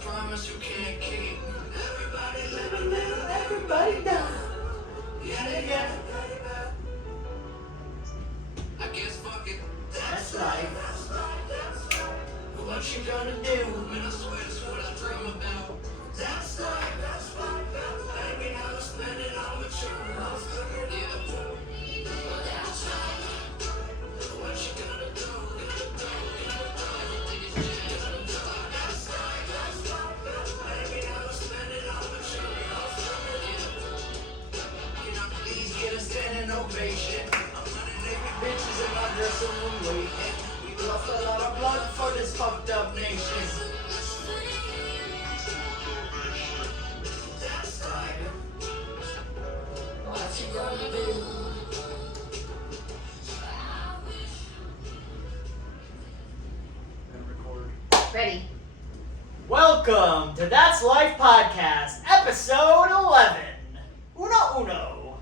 promise you can't keep. Everybody live a little, everybody die. Yeah. I guess fuck it, that's life. What you gonna do? Man, I swear it's what I dream about. That's life, baby, I'll spend it on with you. Yeah. That's life. What you gonna do? Everything is jazz. That's life, baby, I'll spend it on with you. Yeah. Can I please get a standing ovation? I'm running naked bitches in my dressing room waiting. We lost a lot of blood for this fucked up nation. That's right. What you gonna do? Ready. Welcome to That's Life Podcast, episode 11. Uno.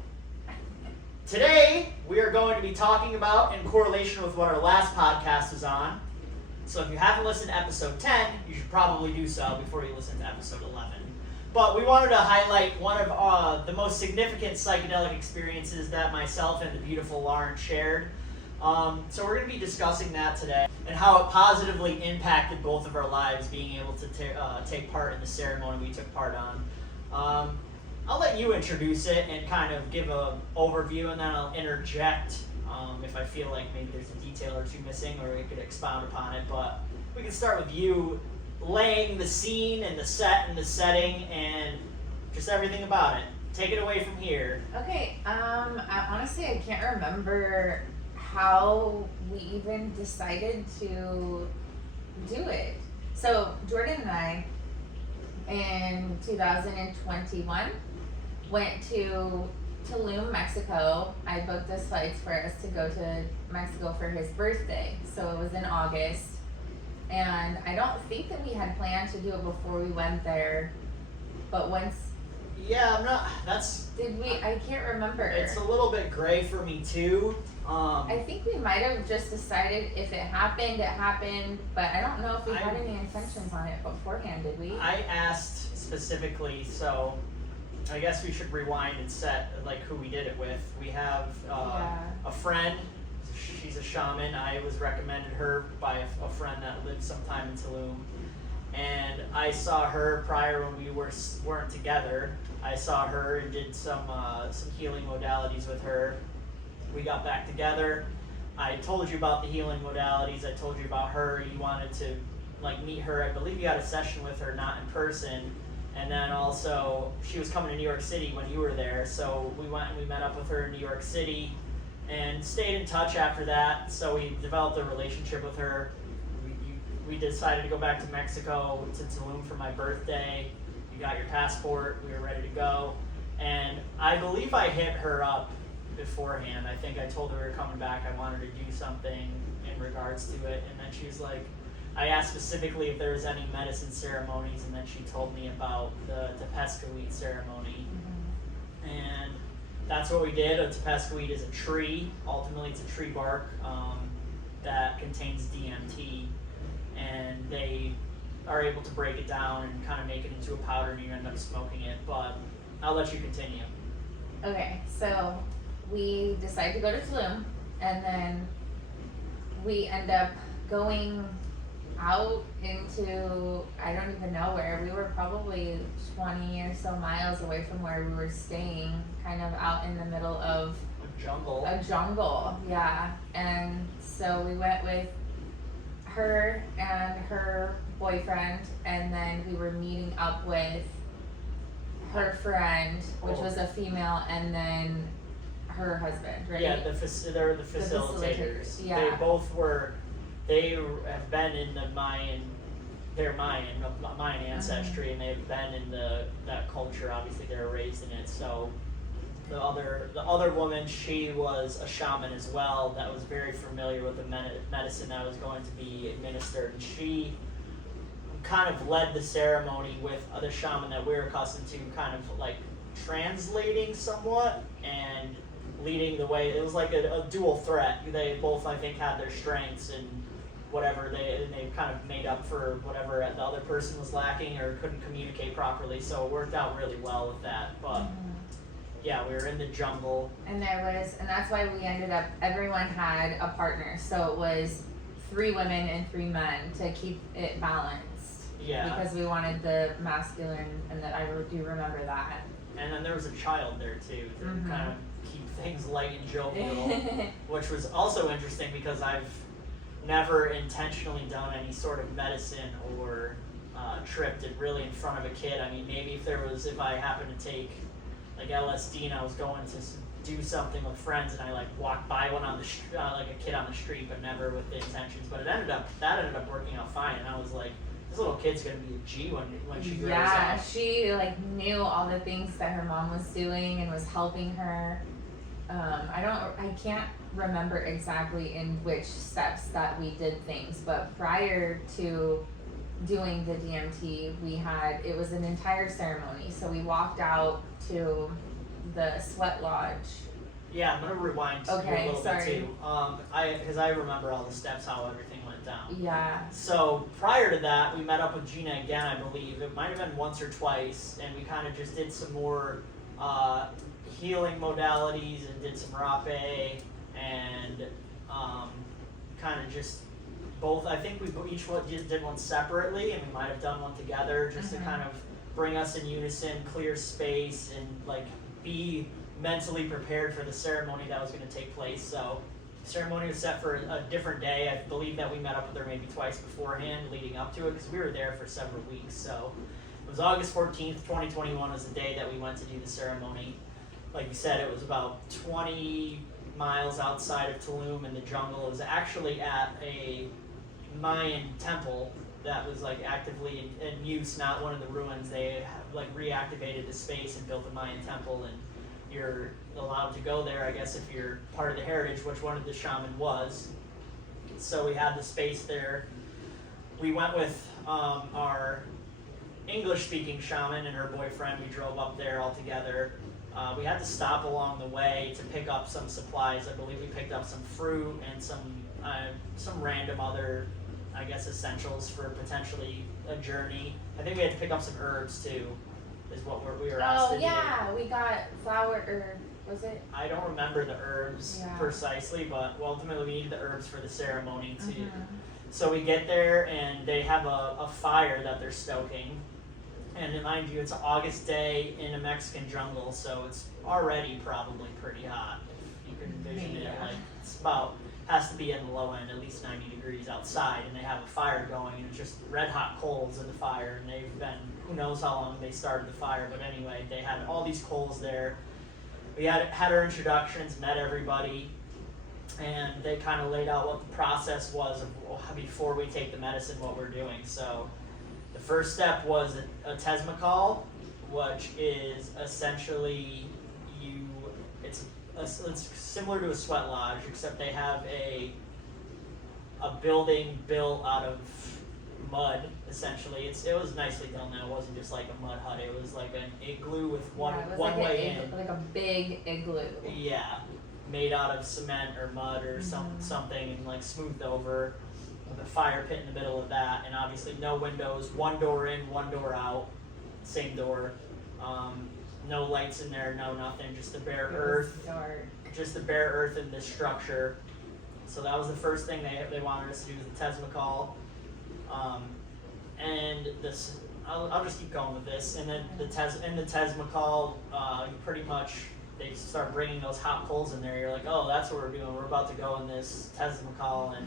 Today, we are going to be talking about, in correlation with what our last podcast is on, so if you haven't listened to episode 10, you should probably do so before you listen to episode 11. But we wanted to highlight one of the most significant psychedelic experiences that myself and the beautiful Larin shared. So we're going to be discussing that today and how it positively impacted both of our lives, being able to take part in the ceremony we took part on. I'll let you introduce it and kind of give an overview, and then I'll interject if I feel like maybe there's a detail or two missing, or we could expound upon it. But we can start with you laying the scene and the set and the setting and just everything about it. Take it away from here. Okay. Honestly, I can't remember how we even decided to do it. So Jordan and I, in 2021, went to Tulum, Mexico. I booked us flights for us to go to Mexico for his birthday. So it was in August. And I don't think that we had planned to do it before we went there. But once... Yeah, I'm not... That's... Did we? I can't remember. It's a little bit gray for me, too. I think we might have just decided if it happened, it happened. But I don't know if we had any intentions on it beforehand, did we? I asked specifically, so... I guess we should rewind and set like who we did it with. We have a friend. She's a shaman. I was recommended her by a friend that lived sometime in Tulum, and I saw her prior when we weren't together. I saw her and did some healing modalities with her. We got back together. I told you about the healing modalities. I told you about her. You wanted to like meet her. I believe you had a session with her, not in person. And then also, she was coming to New York City when you were there, so we went and we met up with her in New York City and stayed in touch after that. So we developed a relationship with her. We decided to go back to Mexico, to Tulum for my birthday. You got your passport, we were ready to go. And I believe I hit her up beforehand. I think I told her we were coming back, I wanted to do something in regards to it. And then she was like, I asked specifically if there was any medicine ceremonies, and then she told me about the Tepezcohuite ceremony. Mm-hmm. And that's what we did. A Tepezcohuite is a tree. Ultimately, it's a tree bark that contains DMT, and they are able to break it down and kind of make it into a powder, and you end up smoking it. But I'll let you continue. Okay, so we decided to go to Tulum, and then we end up going out into, I don't even know where. We were probably 20 or so miles away from where we were staying, kind of out in the middle of a jungle, yeah. And so we went with her and her boyfriend, and then we were meeting up with her friend, which was a female, and then her husband, right? Yeah, they're the facilitators. Yeah. They both were. They have been in the Mayan ancestry, and they've been in that culture. Obviously, they were raised in it. So the other woman, she was a shaman as well. That was very familiar with the medicine that was going to be administered, and she kind of led the ceremony with the shaman that we're accustomed to, kind of like translating somewhat and leading the way. It was like a dual threat. They both, I think, had their strengths, and whatever they kind of made up for whatever the other person was lacking or couldn't communicate properly. So it worked out really well with that. But yeah, we were in the jungle. And that's why we ended up, everyone had a partner. So it was 3 women and 3 men to keep it balanced. Yeah. Because we wanted the masculine, and that I do remember that. And then there was a child there too to kind of keep things light and jovial, which was also interesting because I've never intentionally done any sort of medicine or tripped it really in front of a kid. I mean, maybe if I happened to take like LSD and I was going to do something with friends and I like walked by one on the like a kid on the street, but never with the intentions. But that ended up working out fine, and I was like, this little kid's gonna be a G when she grows up. Yeah, she like knew all the things that her mom was doing and was helping her. I can't remember exactly in which steps that we did things, but prior to doing the DMT, it was an entire ceremony. So we walked out to the sweat lodge. Yeah, I'm gonna rewind a little bit too. Because I remember all the steps, how everything went down. Yeah. So prior to that, we met up with Gina again, I believe. It might have been once or twice, and we kind of just did some more healing modalities and did some rape and kind of just both. I think we each did one separately, and we might have done one together just to kind of bring us in unison, clear space, and like be mentally prepared for the ceremony that was going to take place. So the ceremony was set for a different day. I believe that we met up with her maybe twice beforehand leading up to it because we were there for several weeks. So it was August 14th, 2021 was the day that we went to do the ceremony. Like you said, it was about 20 miles outside of Tulum in the jungle. It was actually at a Mayan temple that was like actively in use, not one of the ruins. They like reactivated the space and built a Mayan temple, and you're allowed to go there, I guess, if you're part of the heritage, which one of the shaman was. So we had the space there. We went with our English-speaking shaman and her boyfriend. We drove up there all together. We had to stop along the way to pick up some supplies. I believe we picked up some fruit and some random other, I guess, essentials for potentially a journey. I think we had to pick up some herbs too, is what we were asked to do. Oh yeah, we got flower herb, was it? I don't remember the herbs precisely, but ultimately we needed the herbs for the ceremony too. So we get there and they have a fire that they're stoking. And mind you, it's an August day in a Mexican jungle, so it's already probably pretty hot. If you can envision it, like it's has to be in the low end, at least 90 degrees outside, and they have a fire going, and it's just red hot coals in the fire, and they've been, who knows how long they started the fire, but anyway, they had all these coals there. We had our introductions, met everybody, and they kind of laid out what the process was of before we take the medicine, what we're doing. So the first step was a Tepezcohuite, which is essentially it's similar to a sweat lodge, except they have a building built out of mud. Essentially, it was nicely done. Though it wasn't just like a mud hut. It was like an igloo with one way in, like a big igloo. Yeah, made out of cement or mud or something, and like smoothed over, with a fire pit in the middle of that, and obviously no windows, one door in, one door out, same door. No lights in there, no nothing, just the bare earth. Dark. Just the bare earth in this structure. So that was the first thing they wanted us to do, was the Tepezcohuite. And this, I'll just keep going with this. And then in the Tepezcohuite, pretty much they start bringing those hot coals in there. You're like, oh, that's what we're doing. We're about to go in this Tepezcohuite,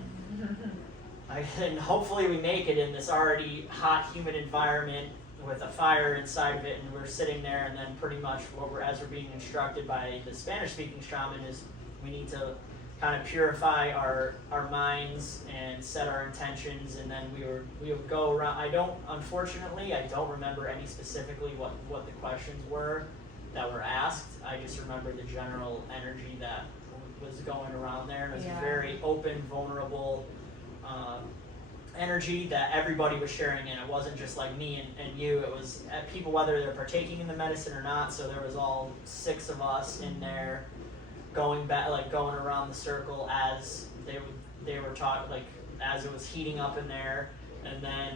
and hopefully we make it in this already hot, humid environment with a fire inside of it, and we're sitting there, and then pretty much as we're being instructed by the Spanish-speaking shaman is we need to kind of purify our minds and set our intentions, and then we would go around. Unfortunately, I don't remember any specifically what the questions were that were asked. I just remember the general energy that was going around there, and it was a very open, vulnerable energy that everybody was sharing in. It wasn't just like me and you. It was people, whether they're partaking in the medicine or not. So there was all 6 of us in there, going around the circle as they were talking, like as it was heating up in there, and then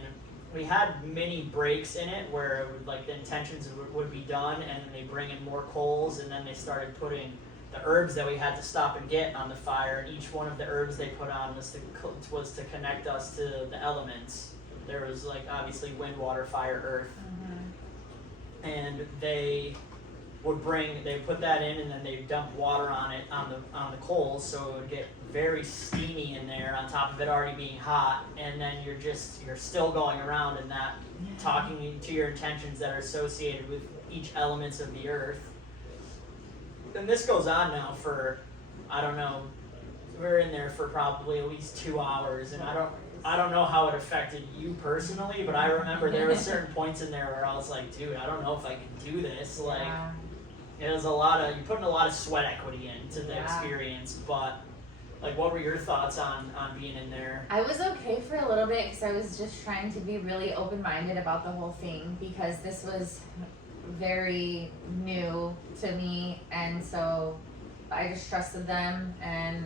we had mini breaks in it where it would, like the intentions would be done, and then they bring in more coals, and then they started putting the herbs that we had to stop and get on the fire, and each one of the herbs they put on was to connect us to the elements. There was like obviously wind, water, fire, earth, and they put that in, and then they dump water on it on the coals, so it would get very steamy in there on top of it already being hot, and then you're still going around in that, talking to your intentions that are associated with each elements of the earth. And this goes on now for, I don't know, we're in there for probably at least 2 hours, and I don't know how it affected you personally, but I remember there were certain points in there where I was like, dude, I don't know if I can do this. Like, it was you're putting a lot of sweat equity into the experience, but like, what were your thoughts on being in there? I was okay for a little bit because I was just trying to be really open-minded about the whole thing, because this was very new to me, and so I just trusted them and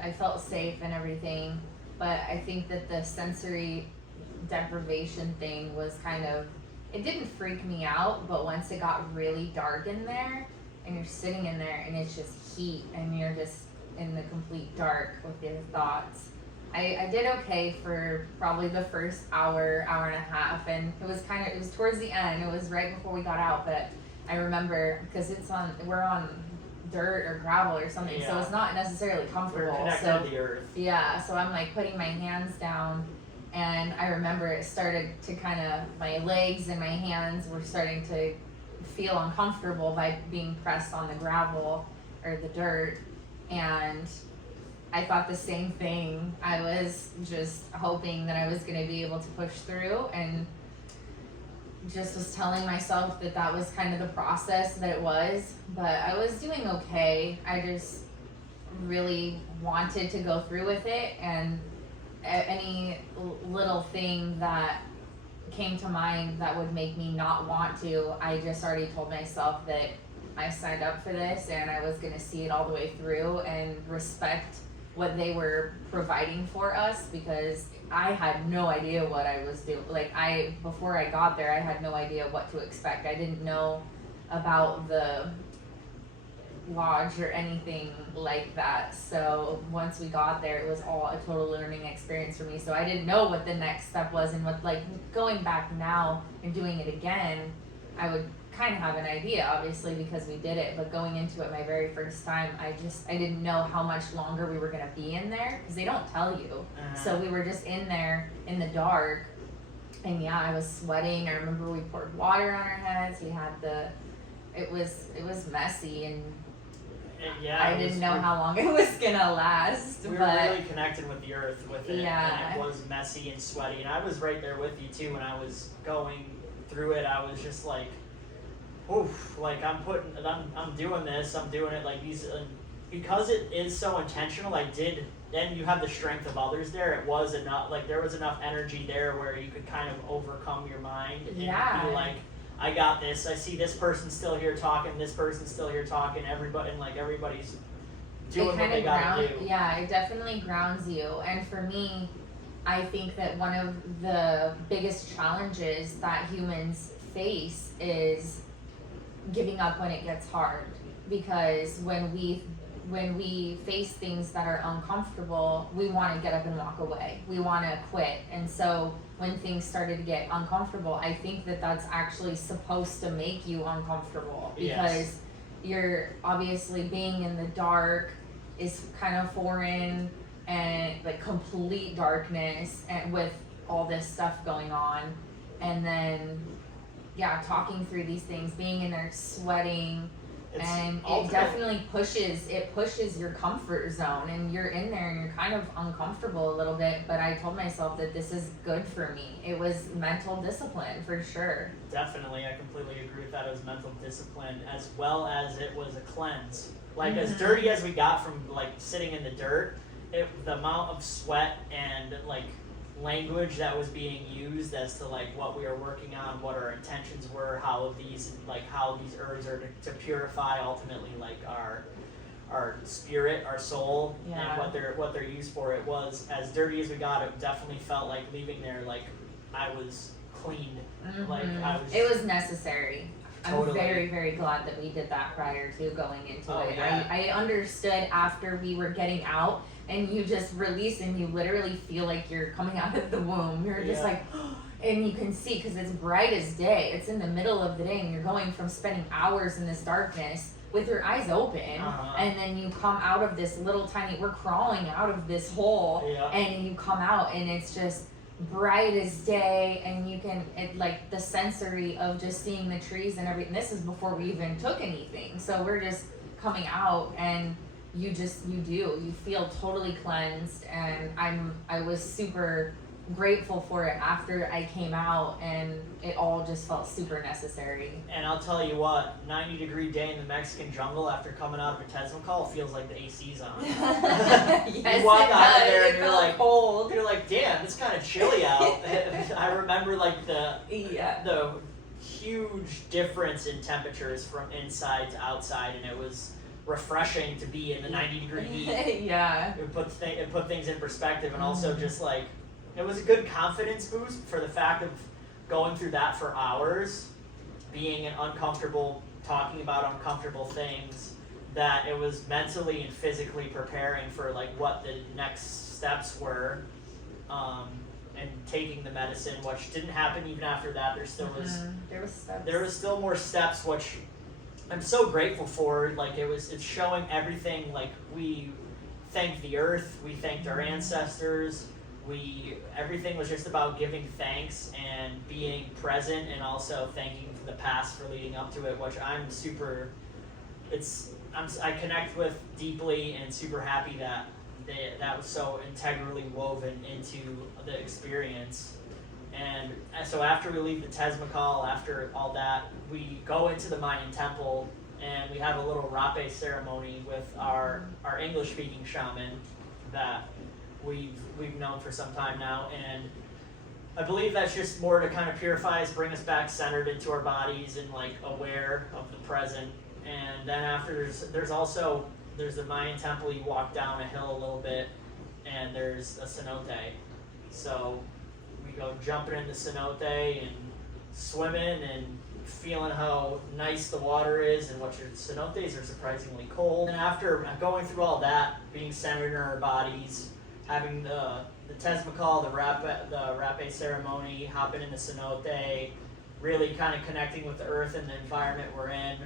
I felt safe and everything. But I think that the sensory deprivation thing was kind of, it didn't freak me out, but once it got really dark in there and you're sitting in there and it's just heat and you're just in the complete dark with your thoughts, I did okay for probably the first hour and a half, and it was towards the end, it was right before we got out, but I remember, because we're on dirt or gravel or something, so it's not necessarily comfortable. We're connected to the earth. Yeah, so I'm like putting my hands down, and I remember it started to my legs and my hands were starting to feel uncomfortable by being pressed on the gravel or the dirt, and I thought the same thing. I was just hoping that I was going to be able to push through, and just was telling myself that that was kind of the process that it was, but I was doing okay. I just really wanted to go through with it, and any little thing that came to mind that would make me not want to, I just already told myself that I signed up for this and I was going to see it all the way through and respect what they were providing for us, because I had no idea what I was doing. Like, before I got there, I had no idea what to expect. I didn't know about the lodge or anything like that. So once we got there, it was all a total learning experience for me. So I didn't know what the next step was, and what, like, going back now and doing it again, I would kind of have an idea, obviously, because we did it, but going into it my very first time, I didn't know how much longer we were going to be in there, because they don't tell you. So we were just in there in the dark, and I was sweating. I remember we poured water on our heads. We had it was messy, and I didn't know how long it was gonna last. We were really connected with the earth with it, and it was messy and sweaty, and I was right there with you too when I was going through it. I was just like, oof, like I'm doing this, I'm doing it like these, because it is so intentional. Then you have the strength of others there. It was enough, like there was enough energy there where you could kind of overcome your mind and be like, I got this. I see this person still here talking, this person's still here talking, everybody's doing what they gotta do. Yeah, it definitely grounds you. And for me, I think that one of the biggest challenges that humans face is giving up when it gets hard, because when we face things that are uncomfortable, we want to get up and walk away. We want to quit. And so when things started to get uncomfortable, I think that that's actually supposed to make you uncomfortable, because you're obviously being in the dark is kind of foreign, and like complete darkness, and with all this stuff going on, and then talking through these things, being in there sweating, and it definitely pushes your comfort zone, and you're in there and you're kind of uncomfortable a little bit. But I told myself that this is good for me. It was mental discipline for sure. Definitely, I completely agree with that. It was mental discipline, as well as it was a cleanse. Like, as dirty as we got from like sitting in the dirt, the amount of sweat and like language that was being used as to like what we are working on, what our intentions were, how these herbs are to purify ultimately like our spirit, our soul, Yeah. and what they're used for. It was as dirty as we got. It definitely felt like leaving there like I was cleaned. Like I was. It was necessary. Totally. I'm very, very glad that we did that prior to going into it. Yeah. I understood after we were getting out and you just release and you literally feel like you're coming out of the womb. You're just like, and you can see because it's bright as day. It's in the middle of the day and you're going from spending hours in this darkness with your eyes open, and then you come out of this little tiny, we're crawling out of this hole, and you come out and it's just bright as day, and you can, like the sensory of just seeing the trees and everything. This is before we even took anything, so we're just coming out and you feel totally cleansed, and I was super grateful for it after I came out, and it all just felt super necessary. And I'll tell you what, 90-degree day in the Mexican jungle after coming out of a Tepezcohuite feels like the AC's on. Yes, you walk it out of does. there It and you're felt like, cold. You're like, damn, it's kind of chilly out. I remember like the huge difference in temperatures from inside to outside, and it was refreshing to be in the 90-degree heat. Yeah. It put things in perspective, and also just like it was a good confidence boost for the fact of going through that for hours, being uncomfortable, talking about uncomfortable things, that it was mentally and physically preparing for like what the next steps were, and taking the medicine, which didn't happen even after that. There still was steps. There was still more steps, which I'm so grateful for. Like it's showing everything. Like we thanked the earth, we thanked our ancestors. Everything was just about giving thanks and being present, and also thanking the past for leading up to it, which I connect with deeply, and super happy that that was so integrally woven into the experience. And so after we leave the Tepezcohuite, after all that, we go into the Mayan temple, and we have a little rape ceremony with our English-speaking shaman that we've known for some time now, and I believe that's just more to kind of purify us, bring us back centered into our bodies and like aware of the present. And then after there's the Mayan temple. You walk down a hill a little bit, and there's a cenote. So we go jumping in the cenote and swimming and feeling how nice the water is, and what your cenotes are surprisingly cold. And after going through all that, being centered in our bodies, having the Tepezcohuite, the rape ceremony, hopping in the cenote, really kind of connecting with the earth and the environment we're in.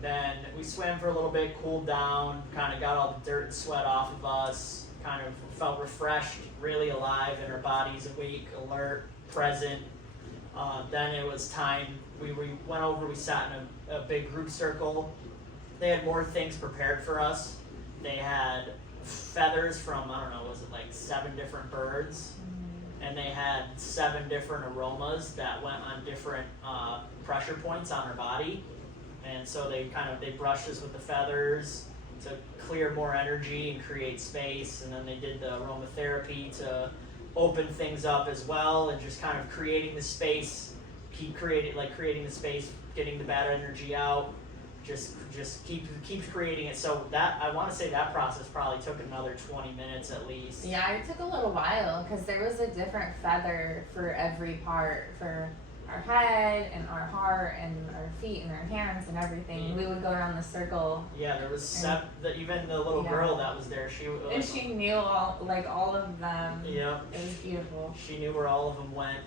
Then we swam for a little bit, cooled down, kind of got all the dirt and sweat off of us, kind of felt refreshed, really alive in our bodies, awake, alert, present. Then it was time, we went over, we sat in a big group circle. They had more things prepared for us. They had feathers from, I don't know, was it like 7 different birds? And they had 7 different aromas that went on different pressure points on our body. And so they brushed us with the feathers to clear more energy and create space. And then they did the aromatherapy to open things up as well, and just kind of creating the space, creating the space, getting the bad energy out. Just keeps creating it. So that, I want to say that process probably took another 20 minutes at least. Yeah, it took a little while because there was a different feather for every part, for our head and our heart and our feet and our hands and everything. We would go around the circle. Yeah, there was even the little girl that was there. She knew all of them. Yeah, it was beautiful. She knew where all of them went.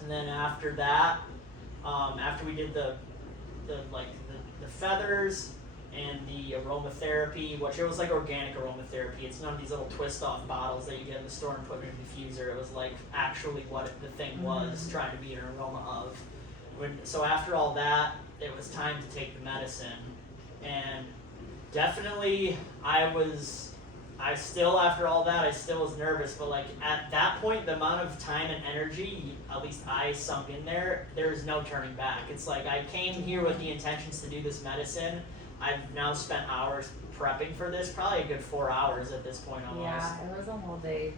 And then after that, after we did the feathers and the aromatherapy, which it was like organic aromatherapy. It's none of these little twist-off bottles that you get in the store and put in a diffuser. It was like actually what the thing was, trying to be an aroma of. So after all that, it was time to take the medicine. And definitely after all that, I still was nervous, but like at that point, the amount of time and energy, at least I sunk in there's no turning back. It's like I came here with the intentions to do this medicine. I've now spent hours prepping for this, probably a good 4 hours at this point almost. Yeah, it was a whole day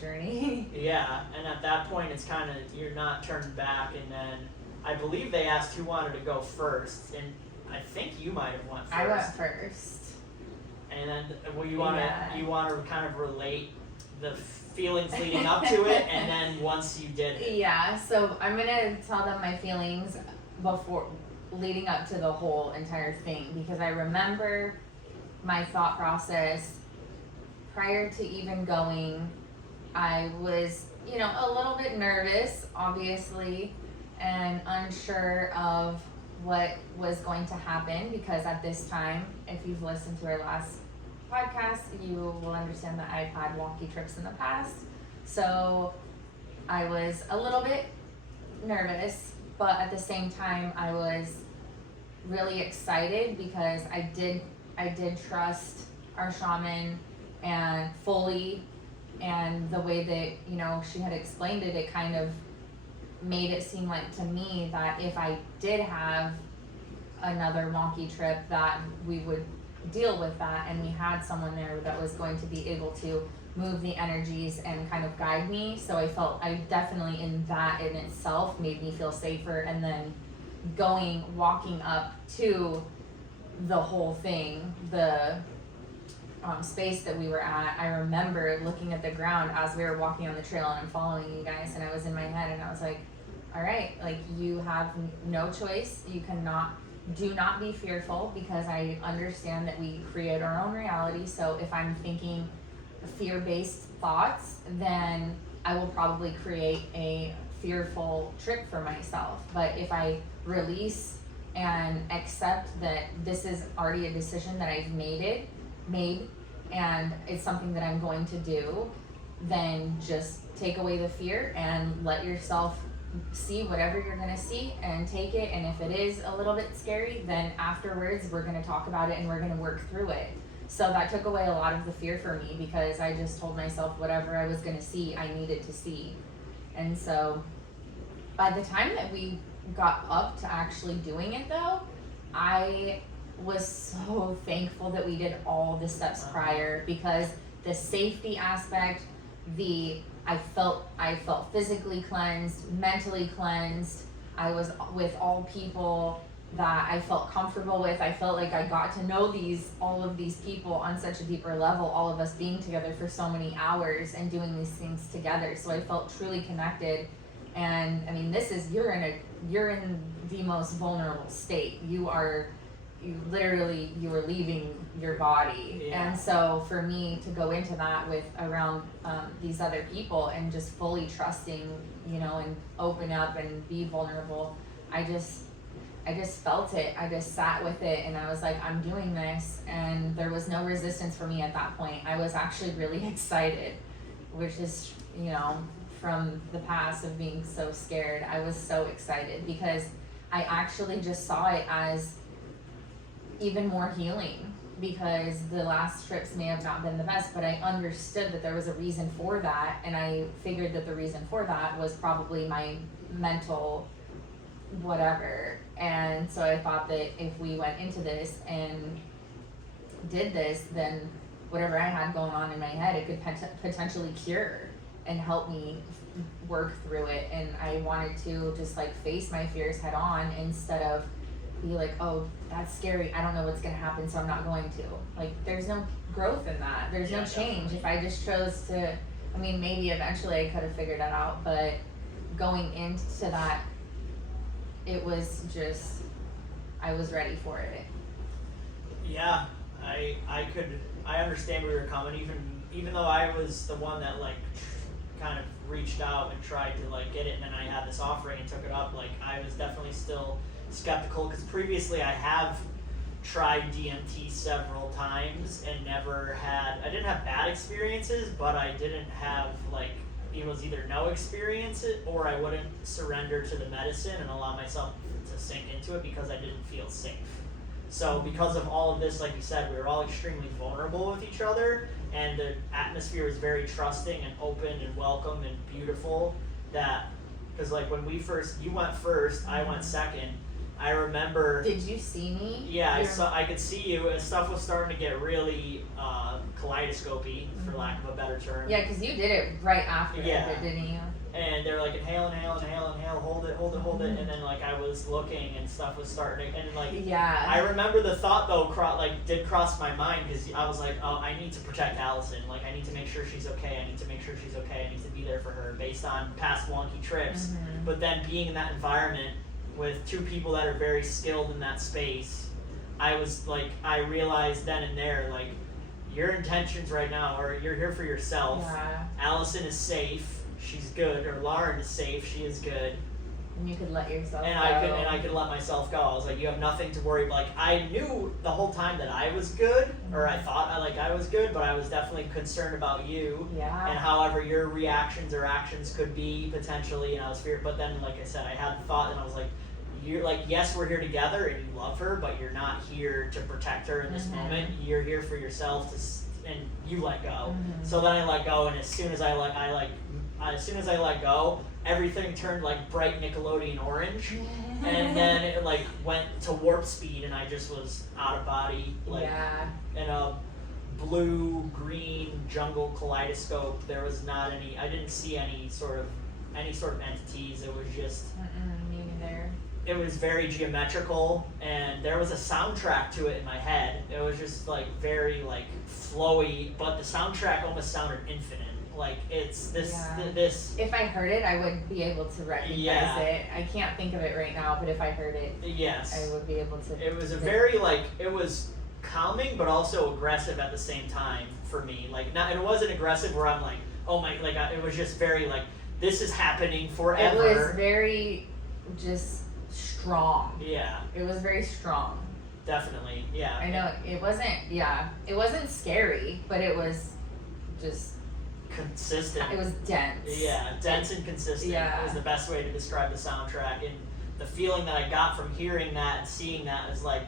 journey. Yeah, and at that point, it's kind of, you're not turning back. And then I believe they asked who wanted to go first, and I think you might have went first. I went first. And then you want to kind of relate the feelings leading up to it, and then once you did it. Yeah, so I'm gonna tell them my feelings before leading up to the whole entire thing, because I remember my thought process prior to even going. I was, a little bit nervous, obviously, and unsure of what was going to happen, because at this time, if you've listened to our last podcast, you will understand that I've had wonky trips in the past. So I was a little bit nervous, but at the same time, I was really excited, because I did trust our shaman and fully, and the way that she had explained it, it kind of made it seem like to me that if I did have another wonky trip, that we would deal with that, and we had someone there that was going to be able to move the energies and kind of guide me. So I definitely, in that in itself, made me feel safer. And then walking up to the whole thing, the space that we were at, I remember looking at the ground as we were walking on the trail, and I'm following you guys, and I was in my head, and I was like, all right, like, you have no choice. Do not be fearful, because I understand that we create our own reality. So if I'm thinking fear-based thoughts, then I will probably create a fearful trip for myself. But if I release and accept that this is already a decision that I've made, and it's something that I'm going to do, then just take away the fear and let yourself see whatever you're going to see and take it. And if it is a little bit scary, then afterwards we're going to talk about it and we're going to work through it. So that took away a lot of the fear for me, because I just told myself whatever I was going to see, I needed to see. And so by the time that we got up to actually doing it, though, I was so thankful that we did all the steps prior, because the safety aspect, I felt physically cleansed, mentally cleansed. I was with all people that I felt comfortable with. I felt like I got to know all of these people on such a deeper level, all of us being together for so many hours and doing these things together. So I felt truly connected. And I mean, you're in the most vulnerable state. You are leaving your body. Yeah. And so for me to go into that with around these other people and just fully trusting, and open up and be vulnerable, I just felt it. I just sat with it, and I was like, I'm doing this. And there was no resistance for me at that point. I was actually really excited, which is, from the past of being so scared. I was so excited, because I actually just saw it as even more healing, because the last trips may have not been the best, but I understood that there was a reason for that, and I figured that the reason for that was probably my mental whatever. And so I thought that if we went into this and did this, then whatever I had going on in my head, it could potentially cure and help me work through it. And I wanted to just face my fears head on, instead of be like, oh, that's scary, I don't know what's gonna happen, so I'm not going to. There's no growth in that. There's no change. Definitely. If I just chose to, maybe eventually I could have figured that out, but going into that, it was just, I was ready for it. Yeah, I understand where you're coming, even though I was the one that kind of reached out and tried to get it, and then I had this offering and took it up. I was definitely still skeptical, because previously I have tried DMT several times and I didn't have bad experiences, but I didn't have it was either no experience or I wouldn't surrender to the medicine and allow myself to sink into it, because I didn't feel safe. So because of all of this, like you said, we were all extremely vulnerable with each other, and the atmosphere was very trusting and open and welcome and beautiful. Because when you went first, I went second. I remember. Did you see me? Yeah, I could see you, and stuff was starting to get really kaleidoscopy, for lack of a better term. Yeah, because you did it right after Yeah. it, didn't you? and they're like, inhale, inhale, inhale, inhale, hold it, hold it, hold it, and then like I was looking and stuff was starting, and like Yeah. I remember the thought though did cross my mind, because I was like, oh, I need to protect Alison, like I need to make sure she's okay, I need to make sure she's okay, I need to be there for her based on past wonky trips. But then being in that environment with two people that are very skilled in that space, I was like, I realized then and there, like, your intentions right now are you're here for yourself. Yeah. Alison is safe. She's good, or Larin is safe. She is good, And you could let yourself and go. I could let myself go. I was like, you have nothing to worry. Like I knew the whole time that I was good, or I thought I was good, but I was definitely concerned about you. Yeah. And however your reactions or actions could be potentially, and I was feared. But then, like I said, I had the thought, and I was like, you're like, yes, we're here together, and you love her, but you're not here to protect her in this moment. You're here for yourself and you let go. So then I let go, and as soon as I let go, everything turned like bright Nickelodeon orange, and then it like went to warp speed, and I just was out of body, like in a blue green jungle kaleidoscope. There was not any. I didn't see any sort of entities. It was just. Me neither. It was very geometrical, and there was a soundtrack to it in my head. It was just like very like flowy, but the soundtrack almost sounded infinite. Like it's this. If I heard it, I would be able to recognize it. I can't think of it right now, but if I heard it, yes, I would be able to. It was a very like it was calming, but also aggressive at the same time for me. Like not, it wasn't aggressive where I'm like, oh my, like it was just very like this is happening forever. It was very just strong. Yeah. It was very strong. Definitely. Yeah. I know it wasn't. Yeah, it wasn't scary, but it was just consistent. It was dense. Yeah, dense and consistent. Yeah. Was the best way to describe the soundtrack, and the feeling that I got from hearing that and seeing that is like,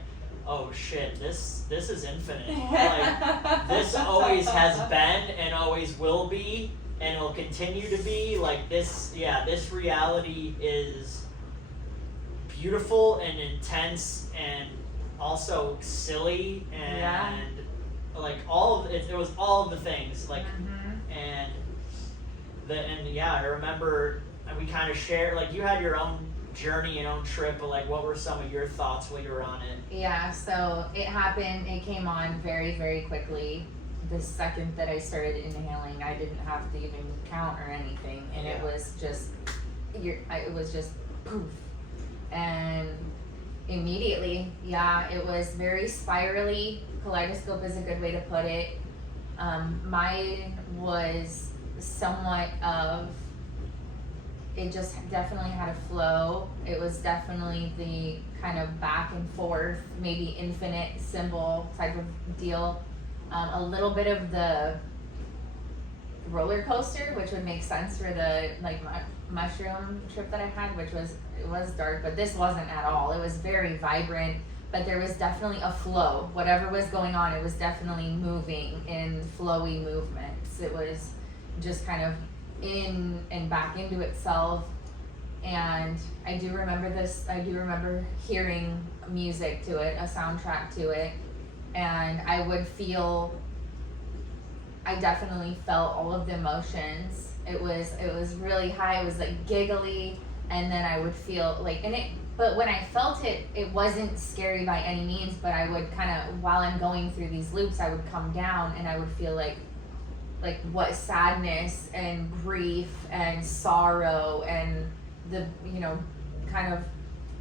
oh shit, this is infinite. Like this always has been and always will be and will continue to be. Like this, this reality is beautiful and intense and also silly and like all of it. It was all of the things like. And I remember we kind of shared, like you had your own journey and own trip, but like what were some of your thoughts while you were on it? Yeah, so it happened, it came on very, very quickly. The second that I started inhaling, I didn't have to even count or anything, and it was just poof. And immediately, it was very spirally. Kaleidoscope is a good way to put it. Mine was somewhat of, it just definitely had a flow. It was definitely the kind of back and forth, maybe infinite symbol type of deal. A little bit of the roller coaster, which would make sense for the like mushroom trip that I had, which was, it was dark, but this wasn't at all. It was very vibrant. But there was definitely a flow. Whatever was going on, it was definitely moving in flowy movements. It was just kind of in and back into itself. And I do remember this, I do remember hearing music to it, a soundtrack to it. And I definitely felt all of the emotions. It was really high, it was like giggly, and then I would feel like, but when I felt it, it wasn't scary by any means, but I would kind of, while I'm going through these loops, I would come down and I would feel like what sadness and grief and sorrow and the, kind of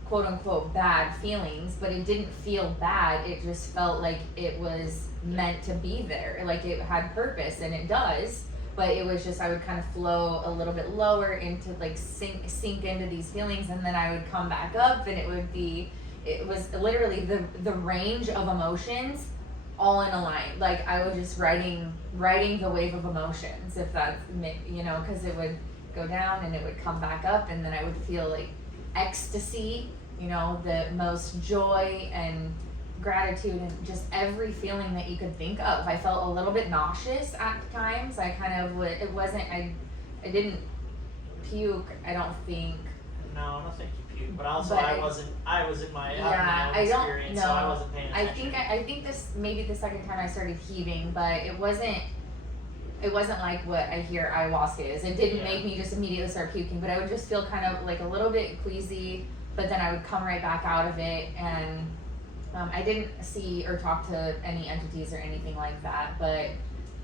quote unquote bad feelings, but it didn't feel bad. It just felt like it was meant to be there. Like it had purpose, and it does. But it was just, I would kind of flow a little bit lower into like sink into these feelings, and then I would come back up, and it was literally the range of emotions all in a line. Like I was just riding the wave of emotions, if that's, because it would go down and it would come back up, and then I would feel like ecstasy, the most joy and gratitude and just every feeling that you could think of. I felt a little bit nauseous at times. I kind of would, it wasn't, I didn't puke, I don't think. No, I don't think you puked, but also But I was in my own I don't experience, know. so I wasn't paying attention. I think this maybe the second time I started heaving, but it wasn't, it wasn't like what I hear ayahuasca is. It didn't Yeah. make me just immediately start puking, but I would just feel kind of like a little bit queasy, but then I would come right back out of it. And I didn't see or talk to any entities or anything like that, but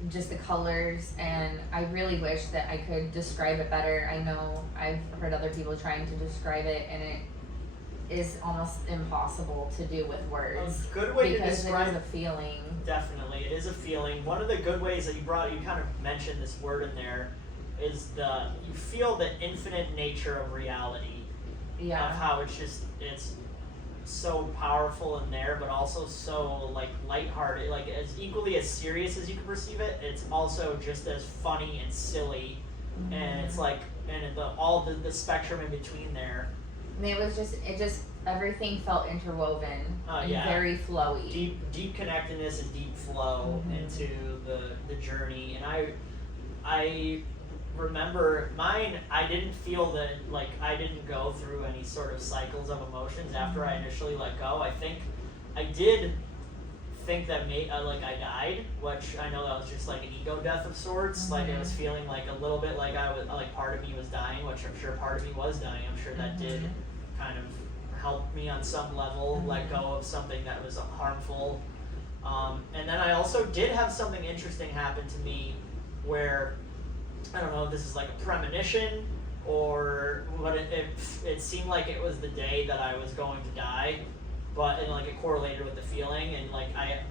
just the colors, and I really wish that I could describe it better. I know I've heard other people trying to describe it, and it is almost impossible to do with words. A good way to because describe it is a feeling. Definitely, it is a feeling. One of the good ways that you kind of mentioned this word in there, is you feel the infinite nature of reality. Yeah. Of how it's so powerful in there, but also so like lighthearted, like as equally as serious as you can perceive it. It's also just as funny and silly, and it's like all the spectrum in between there. And it just everything felt interwoven and very flowy. Deep connectedness and deep flow into the journey. And I remember mine, I didn't feel that, like, I didn't go through any sort of cycles of emotions after I initially let go. I think I did think that I died, which I know that was just like an ego death of sorts. Like I was feeling like a little bit like I was, like part of me was dying, which I'm sure part of me was dying. I'm sure that did kind of help me on some level let go of something that was harmful. And then I also did have something interesting happen to me where, I don't know if this is like a premonition or what, it seemed like it was the day that I was going to die, but it correlated with the feeling, and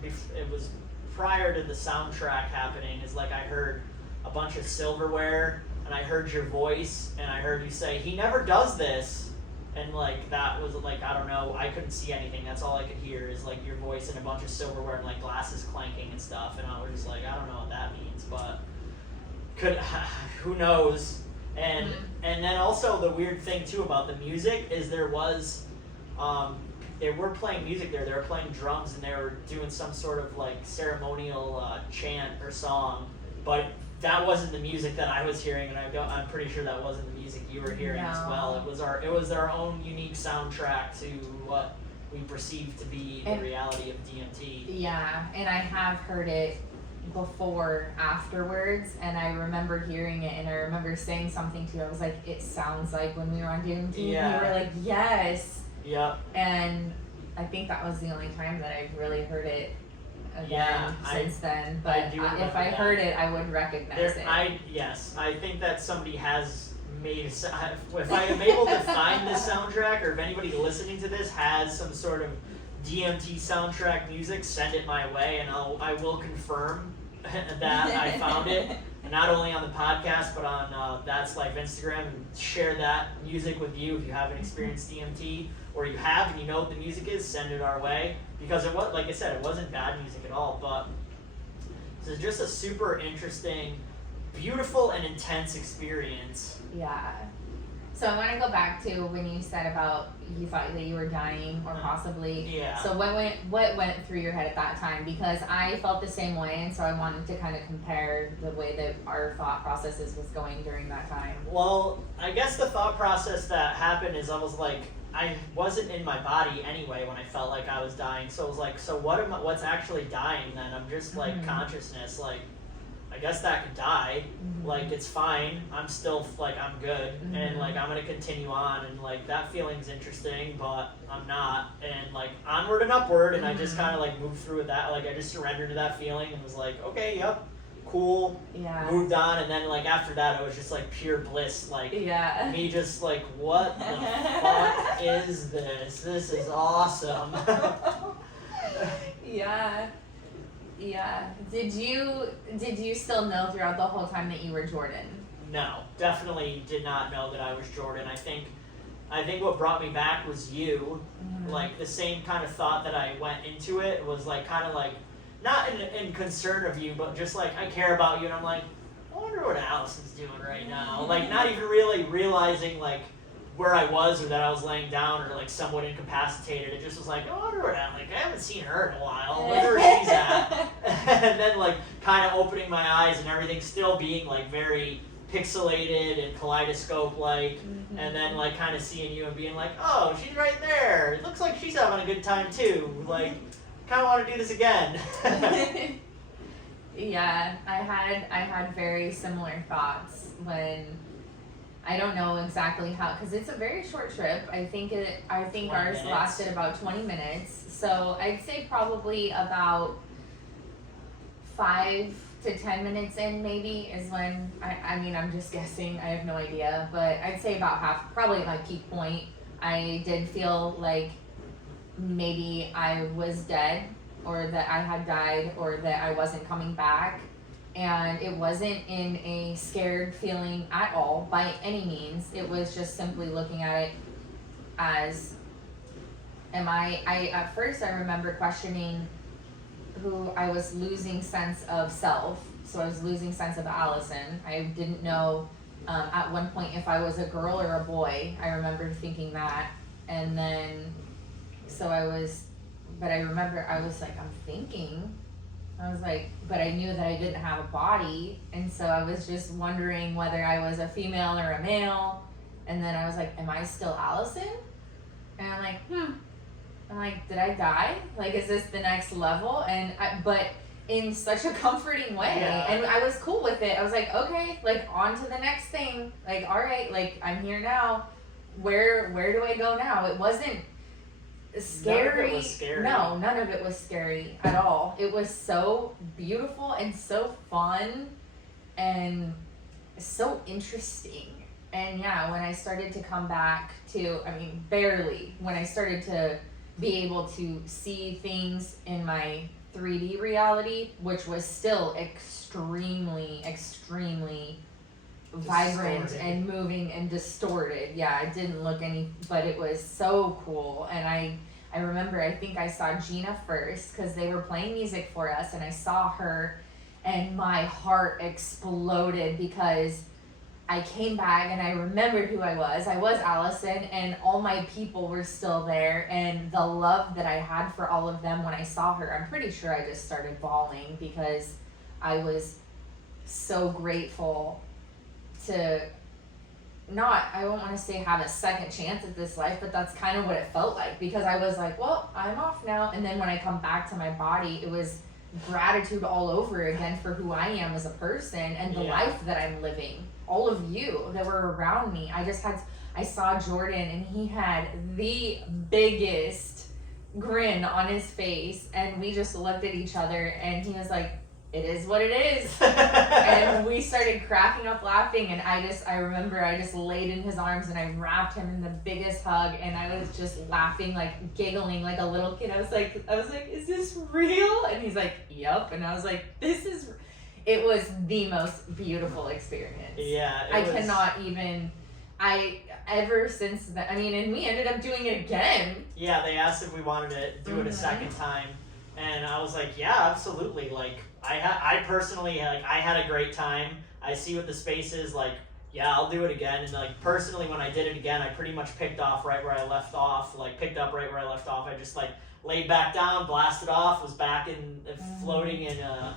it was prior to the soundtrack happening. Is like I heard a bunch of silverware, and I heard your voice, and I heard you say, "He never does this," and like that was like, I don't know, I couldn't see anything. That's all I could hear is like your voice and a bunch of silverware and like glasses clanking and stuff, and I was just like, I don't know what that means, but who knows? And and then also the weird thing too about the music is there was they were playing music there. They were playing drums and they were doing some sort of like ceremonial chant or song, but that wasn't the music that I was hearing, and I'm pretty sure that wasn't the music you were hearing as well. It was our own unique soundtrack to what we perceive to be the reality of DMT. Yeah, and I have heard it before afterwards, and I remember hearing it, and I remember saying something to you. I was like, it sounds like when we were on DMT. Yeah. And you were like, yes. Yep. And I think that was the only time that I've really heard it again since then. But if I heard it, I would recognize it. I think that somebody has made if I am able to find this soundtrack, or if anybody listening to this has some sort of DMT soundtrack music, send it my way, and I will confirm that I found it, and not only on the podcast but on That's Life Instagram, and share that music with you if you haven't experienced DMT, or you have and you know what the music is. Send it our way, because it was, like I said, it wasn't bad music at all, but it's just a super interesting, beautiful, and intense experience. Yeah. So I want to go back to when you said about you thought that you were dying or possibly. Yeah. So what went through your head at that time? Because I felt the same way, and so I wanted to kind of compare the way that our thought processes was going during that time. Well, I guess the thought process that happened is I was like, I wasn't in my body anyway when I felt like I was dying. So I was like, so what's actually dying then? I'm just like consciousness, like, I guess that could die. Like, it's fine. I'm still, like, I'm good. And, like, I'm going to continue on. And, like, that feeling's interesting, but I'm not. And, like, onward and upward. And I just kind of, like, moved through with that. Like, I just surrendered to that feeling and was like, okay, yep, cool. Yeah. Moved on. And then, like, after that, it was just, like, pure bliss. Like, me just, like, what the fuck is this? This is awesome. Yeah. Yeah. Did you still know throughout the whole time that you were Jordan? No, definitely did not know that I was Jordan. I think what brought me back was you. Like, the same kind of thought that I went into it was like kind of like not in concern of you, but just like I care about you, and I'm like, I wonder what Alison's doing right now. Like, not even really realizing like where I was, or that I was laying down, or like somewhat incapacitated. It just was like, I wonder what I haven't seen her in a while. I wonder where she's at. And then like kind of opening my eyes and everything still being like very pixelated and kaleidoscope like, and then like kind of seeing you and being like, oh, she's right there. It looks like she's having a good time too. Like, kind of want to do this again. Yeah, I had very similar thoughts when I don't know exactly how, because it's a very short trip. I think ours 20 minutes. lasted about 20 minutes. So I'd say probably about 5 to 10 minutes in maybe is when I mean I'm just guessing. I have no idea, but I'd say about half, probably at my peak point. I did feel like maybe I was dead, or that I had died, or that I wasn't coming back. And it wasn't in a scared feeling at all by any means. It was just simply looking at it as, I at first I remember questioning who I was losing sense of self. So I was losing sense of Alison. I didn't know at one point if I was a girl or a boy. I remember thinking that. And then, but I remember I was like, I'm thinking. I was like, but I knew that I didn't have a body. And so I was just wondering whether I was a female or a male. And then I was like, am I still Alison? And I'm like, I'm like, did I die? Like, is this the next level? But in such a comforting way. Yeah. And I was cool with it. I was like, okay, like, on to the next thing. Like, all right, like, I'm here now. Where do I go now? It wasn't scary. None of it was scary. No, none of it was scary at all. It was so beautiful and so fun and so interesting. And yeah, when I started to come back to, I mean, barely, when I started to be able to see things in my 3D reality, which was still extremely vibrant Distorted. and moving and distorted. Yeah, it didn't look but it was so cool. And I remember, I think I saw Gina first because they were playing music for us, and I saw her and my heart exploded because I came back and I remembered who I was. I was Alison, and all my people were still there, and the love that I had for all of them when I saw her, I'm pretty sure I just started bawling because I was so grateful to I don't want to say have a second chance at this life, but that's kind of what it felt like, because I was like, well, I'm off now. And then when I come back to my body, it was gratitude all over again for who I am as a person and the life that I'm living. All of you that were around me. I saw Jordan, and he had the biggest grin on his face, and we just looked at each other, and he was like, it is what it is. And we started cracking up laughing, and I remember I just laid in his arms and I wrapped him in the biggest hug, and I was just laughing, like giggling like a little kid. I was like, is this real? And he's like, yep. And I was like, it was the most beautiful experience. Yeah. Ever since that, I mean, and we ended up doing it again. Yeah, they asked if we wanted to do it a second time, and I was like, yeah, absolutely. Like, I personally, like, I had a great time. I see what the space is, like, yeah, I'll do it again. And like, personally, when I did it again, I pretty much picked up right where I left off. I just like laid back down, blasted off, was back in floating in a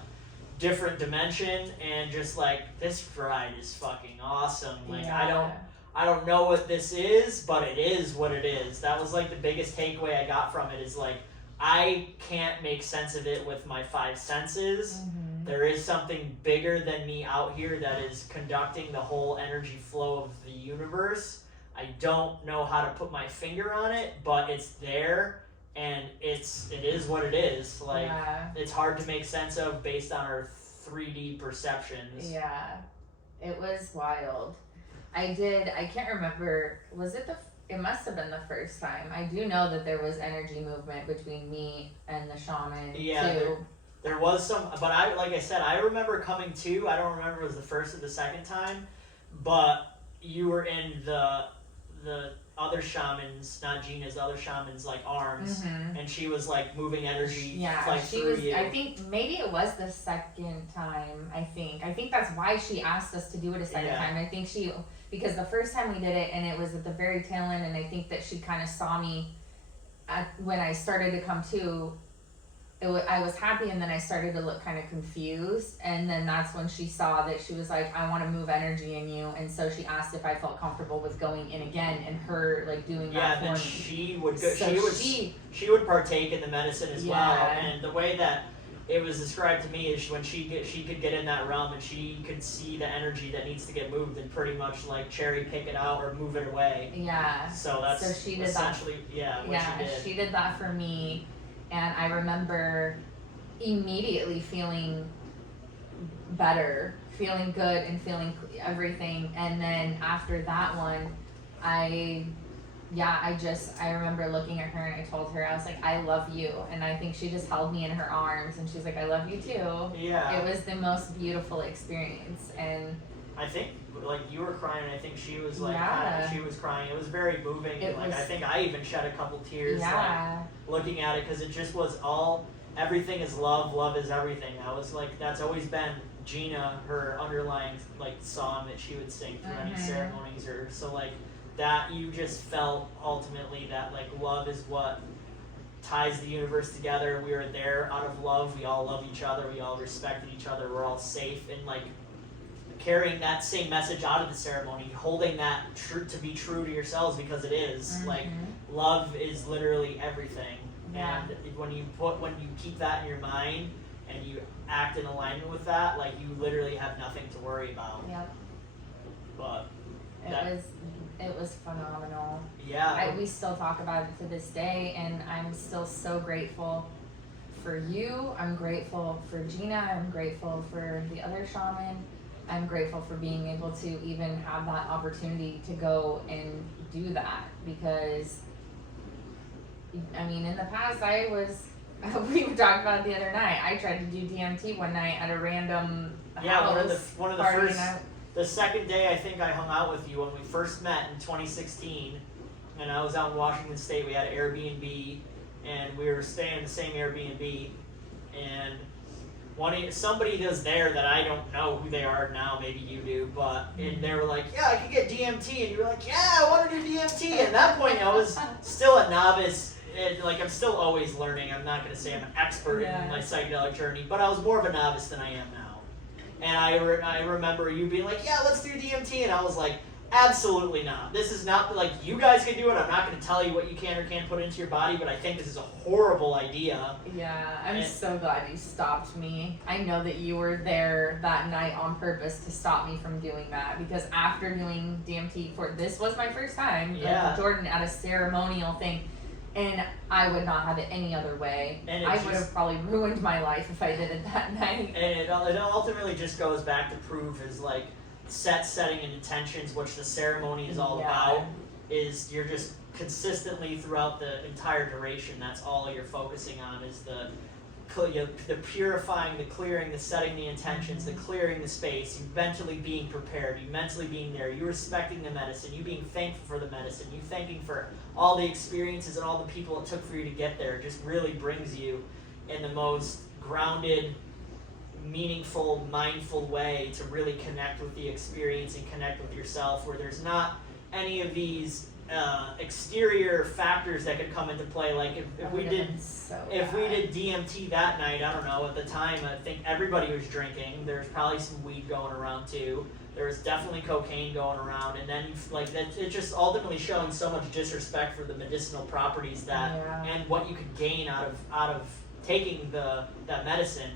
different dimension, and just like, this ride is fucking awesome. Like, I don't know what this is, but it is what it is. That was like the biggest takeaway I got from it, is like, I can't make sense of it with my five senses. Mm-hmm. There is something bigger than me out here that is conducting the whole energy flow of the universe. I don't know how to put my finger on it, but it's there, and it is what it is. Like, it's hard to make sense of based on our 3D perceptions. Yeah, it was wild. I can't remember, it must have been the first time. I do know that there was energy movement between me and the shaman, too. There was some, but like I said, I remember coming to, I don't remember if it was the first or the second time, but you were in the other shaman's, not Gina's, the other shaman's, like, arms, and she was like moving energy through you. I think maybe it was the second time. I think that's why she asked us to do it a second time. I think because the first time we did it, and it was at the very tail end, and I think that she kind of saw me when I started to come to. I was happy, and then I started to look kind of confused, and then that's when she saw that. She was like, I want to move energy in you, and so she asked if I felt comfortable with going in again, and her like doing that for me. Yeah, then she would go, she would partake in the medicine as well, and the way that it was described to me as when she could get in that realm and she could see the energy that needs to get moved and pretty much like cherry pick it out or move it away. Yeah. So that's so she did essentially that. what she did. She did that for me, and I remember immediately feeling better, feeling good, and feeling everything. And then after that one, I remember looking at her and I told her, I was like, I love you. And I think she just held me in her arms and she's like, I love you too. Yeah. It was the most beautiful experience. And I think like you were crying and I think she was like she was crying. It was very moving. And I think I even shed a couple tears like looking at it, because it just was everything is love, love is everything. I was like, that's always been Gina, her underlying like song that she would sing through any ceremonies, or so like that you just felt ultimately that like love is what ties the universe together. We are there out of love. We all love each other. We all respected each other. We're all safe, and like carrying that same message out of the ceremony, holding that to be true to yourselves, because it is like love is literally everything. And when you keep that in your mind and you act in alignment with that, like you literally have nothing to worry about. Yep. But it was phenomenal. Yeah. We still talk about it to this day, and I'm still so grateful for you. I'm grateful for Gina. I'm grateful for the other shaman. I'm grateful for being able to even have that opportunity to go and do that, because I mean, in the past we were talking about it the other night. I tried to do DMT one night at a random house one of the party, first, the second day I think I hung out with you when we first met in 2016, and I was out in Washington State. We had an Airbnb, and we were staying in the same Airbnb, and somebody was there that I don't know who they are now, maybe you do, and they were like, yeah, I could get DMT, and you were like, yeah, I want to do DMT. And at that point I was still a novice, and like I'm still always learning. I'm not going to say I'm an expert in my psychedelic journey, but I was more of a novice than I am now. And I remember you being like, yeah, let's do DMT, and I was like, absolutely not. This is not, like, you guys can do it. I'm not going to tell you what you can or can't put into your body, but I think this is a horrible idea. Yeah, I'm so glad you stopped me. I know that you were there that night on purpose to stop me from doing that, because after doing DMT this was my first time, like Jordan at a ceremonial thing, and I would not have it any other way. And I would have probably ruined my life if I did it that night. And it ultimately just goes back to prove is like, setting and intentions, which the ceremony is all about, is you're just consistently throughout the entire duration, that's all you're focusing on, is the purifying, the clearing, the setting the intentions, the clearing the space, you mentally being prepared, you mentally being there, you respecting the medicine, you being thankful for the medicine, you thanking for all the experiences and all the people it took for you to get there. It just really brings you in the most grounded, meaningful, mindful way to really connect with the experience and connect with yourself, where there's not any of these exterior factors that could come into play. Like if we did DMT that night, I don't know, at the time I think everybody was drinking. There's probably some weed going around too. There was definitely cocaine going around, and then like that, it just ultimately showing so much disrespect for the medicinal properties and what you could gain out of taking that medicine.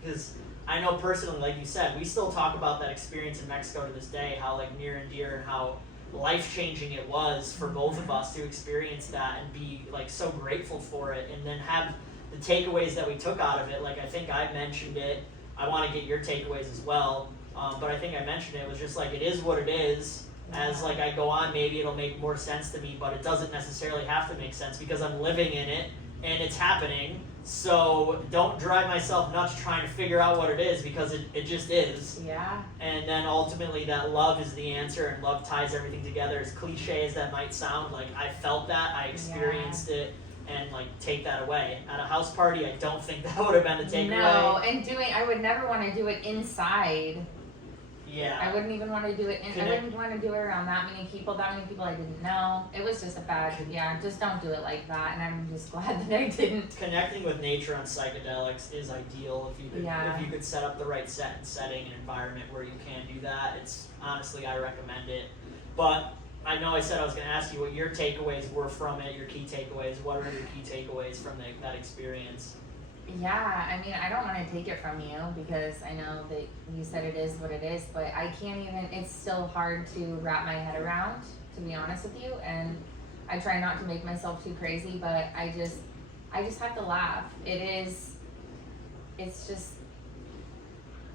Because I know personally, like you said, we still talk about that experience in Mexico to this day, how like near and dear and how life-changing it was for both of us to experience that and be like so grateful for it, and then have the takeaways that we took out of it. Like I think I mentioned it. I want to get your takeaways as well, but I think I mentioned it was just like, it is what it is. As like I go on, maybe it'll make more sense to me, but it doesn't necessarily have to make sense because I'm living in it and it's happening. So don't drive myself nuts trying to figure out what it is, because it just is. Yeah. And then ultimately that love is the answer, and love ties everything together. As cliche as that might sound, like I felt that, I experienced it, and like take that away. At a house party, I don't think that would have been a takeaway. No, and I would never want to do it inside. Yeah. I wouldn't even want to do it. I wouldn't want to do it around that many people I didn't know. It was just a bad. Just don't do it like that. And I'm just glad that I didn't. Connecting with nature on psychedelics is ideal if you could set up the right setting and environment where you can do that. It's honestly, I recommend it. But I know I said I was going to ask you what your takeaways were from it. Your key takeaways. What are your key takeaways from that experience? Yeah, I mean, I don't want to take it from you because I know that you said it is what it is, but I can't even, it's still hard to wrap my head around, to be honest with you. And I try not to make myself too crazy, but I just have to laugh. It's just,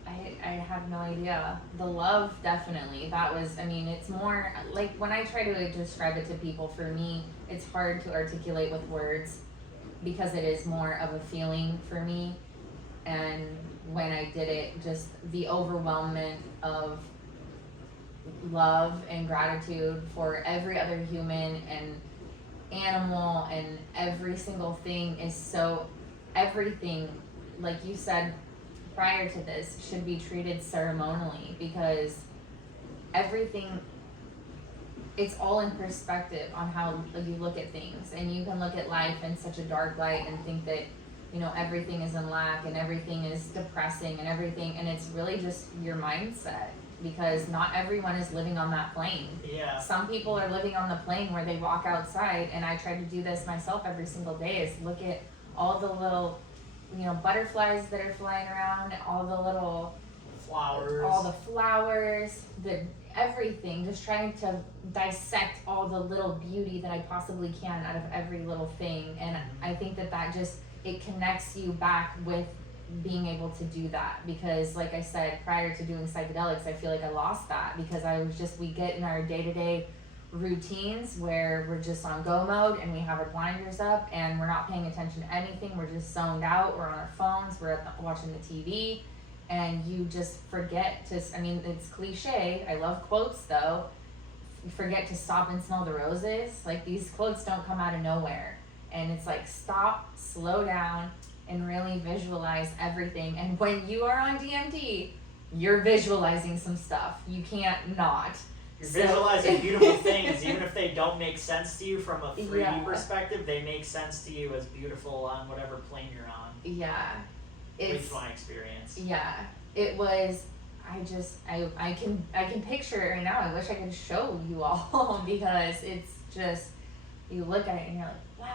I have no idea. The love, definitely. That was, I mean, it's more like when I try to describe it to people, for me, it's hard to articulate with words because it is more of a feeling for me. And when I did it, just the overwhelmment of love and gratitude for every other human and animal and every single thing is so, everything, like you said prior to this, should be treated ceremonially because everything, it's all in perspective on how you look at things. And you can look at life in such a dark light and think that, you know, everything is in lack and everything is depressing and everything, and it's really just your mindset, because not everyone is living on that plane. Yeah. Some people are living on the plane where they walk outside, and I try to do this myself every single day, is look at all the little, you know, butterflies that are flying around, all the little flowers, the everything, just trying to dissect all the little beauty that I possibly can out of every little thing. And I think that just, it connects you back with being able to do that, because like I said, prior to doing psychedelics, I feel like I lost that because we get in our day-to-day routines where we're just on go mode and we have our blinders up and we're not paying attention to anything. We're just zoned out. We're on our phones. We're watching the TV, and you just forget to, I mean, it's cliche. I love quotes though. You forget to stop and smell the roses. Like, these quotes don't come out of nowhere. And it's like, stop, slow down, and really visualize everything. And when you are on DMT, you're visualizing some stuff. You can't not. You're visualizing beautiful things, even if they don't make sense to you from a 3D perspective, they make sense to you as beautiful on whatever plane you're on. Yeah. At least my experience. Yeah. It was, I can picture it right now. I wish I could show you all because it's just, you look at it and you're like,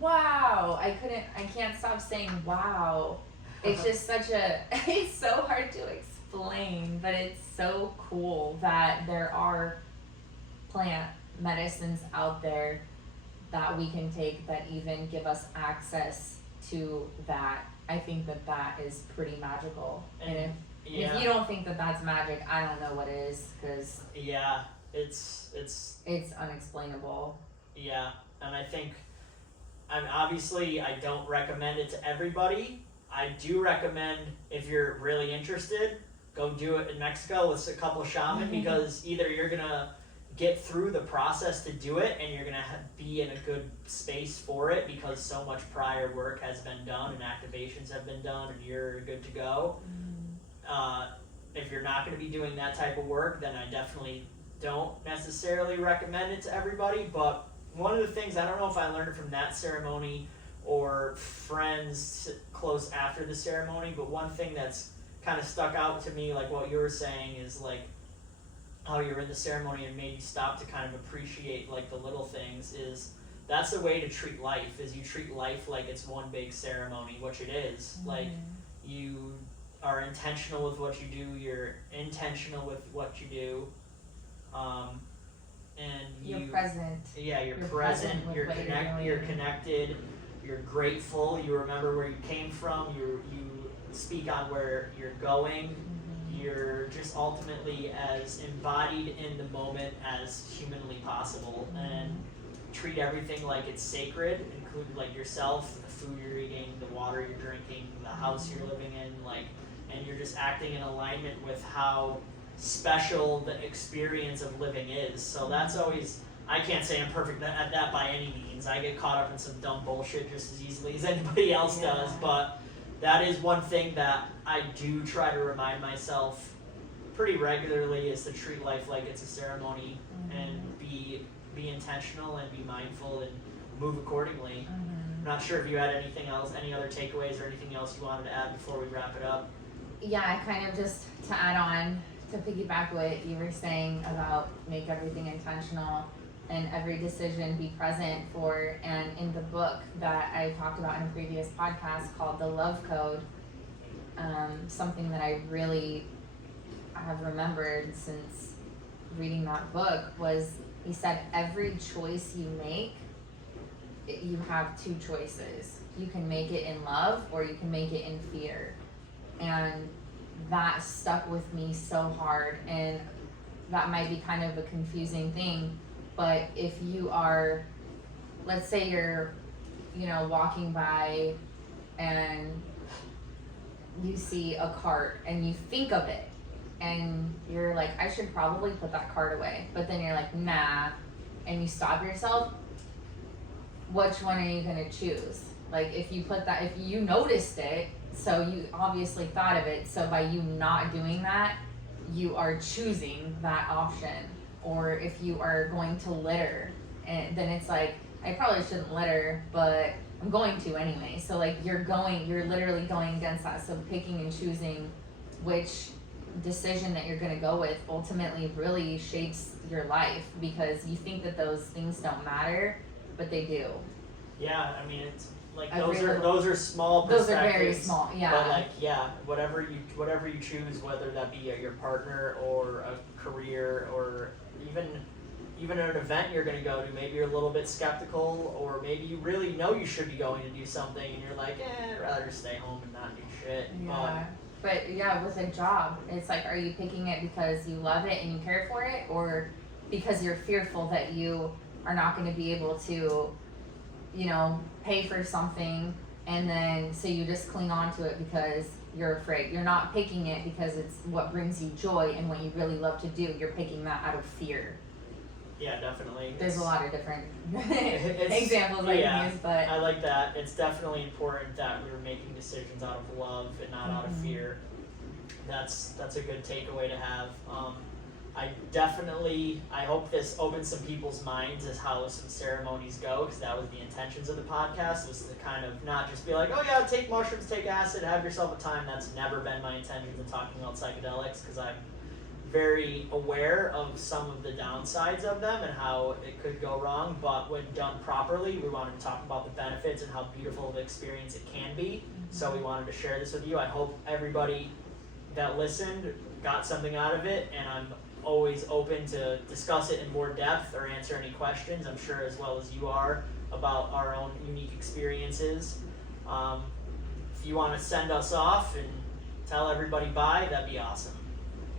wow. I can't stop saying wow. It's just it's so hard to explain, but it's so cool that there are plant medicines out there that we can take that even give us access to that. I think that is pretty magical. And if you don't think that that's magic, I don't know what is, because it's unexplainable. Yeah, and I think, obviously I don't recommend it to everybody. I do recommend, if you're really interested, go do it in Mexico with a couple of shaman, because either you're gonna get through the process to do it and you're gonna be in a good space for it because so much prior work has been done and activations have been done and you're good to go. If you're not gonna be doing that type of work, then I definitely don't necessarily recommend it to everybody. But one of the things, I don't know if I learned it from that ceremony or friends close after the ceremony, but one thing that's kind of stuck out to me, like what you were saying, is like how you're in the ceremony and made you stop to kind of appreciate like the little things. Is that's the way to treat life, is you treat life like it's one big ceremony, which it is. Like, you are intentional with what you do, you're intentional with what you do, and you're present. Yeah, you're present, you're connected, you're grateful, you remember where you came from, you speak on where you're going. You're just ultimately as embodied in the moment as humanly possible, and treat everything like it's sacred, including like yourself, the food you're eating, the water you're drinking, the house you're living in, like, and you're just acting in alignment with how special the experience of living is. So that's always, I can't say I'm perfect at that by any means. I get caught up in some dumb bullshit just as easily as anybody else does, but that is one thing that I do try to remind myself pretty regularly, is to treat life like it's a ceremony, and be intentional and be mindful and move accordingly. I'm not sure if you had anything else, any other takeaways or anything else you wanted to add before we wrap it up. Yeah, I kind of just to add on, to piggyback what you were saying about make everything intentional. and every decision be present for. And in the book that I talked about in a previous podcast called The Love Code, something that I really have remembered since reading that book was, he said every choice you make, you have two choices. You can make it in love or you can make it in fear. And that stuck with me so hard, and that might be kind of a confusing thing, but if you are, let's say you're, walking by and you see a cart and you think of it and you're like, I should probably put that cart away, but then you're like, nah, and you stop yourself, which one are you gonna choose? Like, if you noticed it, so you obviously thought of it, so by you not doing that, you are choosing that option. Or if you are going to litter, and then it's like, I probably shouldn't litter, but I'm going to anyway. So like, you're literally going against that. So picking and choosing which decision that you're gonna go with ultimately really shapes your life, because you think that those things don't matter, but they do. Yeah, I mean, it's like Every those are small perspectives. Those are very small, yeah. But like, yeah, whatever you choose, whether that be your partner or a career or even an event you're gonna go to, maybe you're a little bit skeptical, or maybe you really know you should be going to do something and you're like, I'd rather just stay home and not do shit. Yeah. But yeah, with a job, it's like, are you picking it because you love it and you care for it, or because you're fearful that you are not going to be able to, pay for something, and then so you just cling on to it because you're afraid. You're not picking it because it's what brings you joy and what you really love to do. You're picking that out of fear. Yeah, definitely. There's a lot of different examples I can use, but I like that. It's definitely important that we're making decisions out of love and not out of fear. That's a good takeaway to have. I hope this opens some people's minds as how some ceremonies go, because that was the intentions of the podcast, was to kind of not just be like, oh yeah, take mushrooms, take acid, have yourself a time. That's never been my intentions in talking about psychedelics, because I'm very aware of some of the downsides of them and how it could go wrong, but when done properly, we wanted to talk about the benefits and how beautiful of an experience it can be. So we wanted to share this with you. I hope everybody that listened got something out of it, and I'm always open to discuss it in more depth or answer any questions, I'm sure, as well as you are, about our own unique experiences. If you want to send us off and tell everybody bye, that'd be awesome.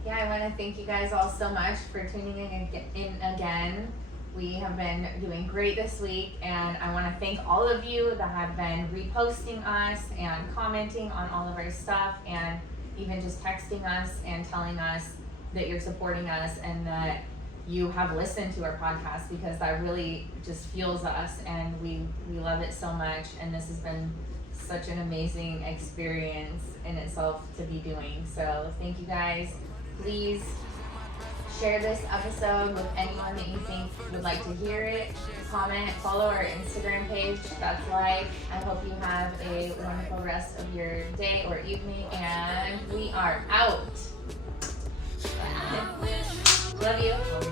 Yeah, I want to thank you guys all so much for tuning in again. We have been doing great this week, and I want to thank all of you that have been reposting us and commenting on all of our stuff, and even just texting us and telling us that you're supporting us and that you have listened to our podcast, because that really just fuels us, and we love it so much. And this has been such an amazing experience in itself to be doing. So thank you guys. Please share this episode with anyone that you think would like to hear it. Comment, follow our Instagram page, That's Life. I hope you have a wonderful rest of your day or evening, and we are out. Love you.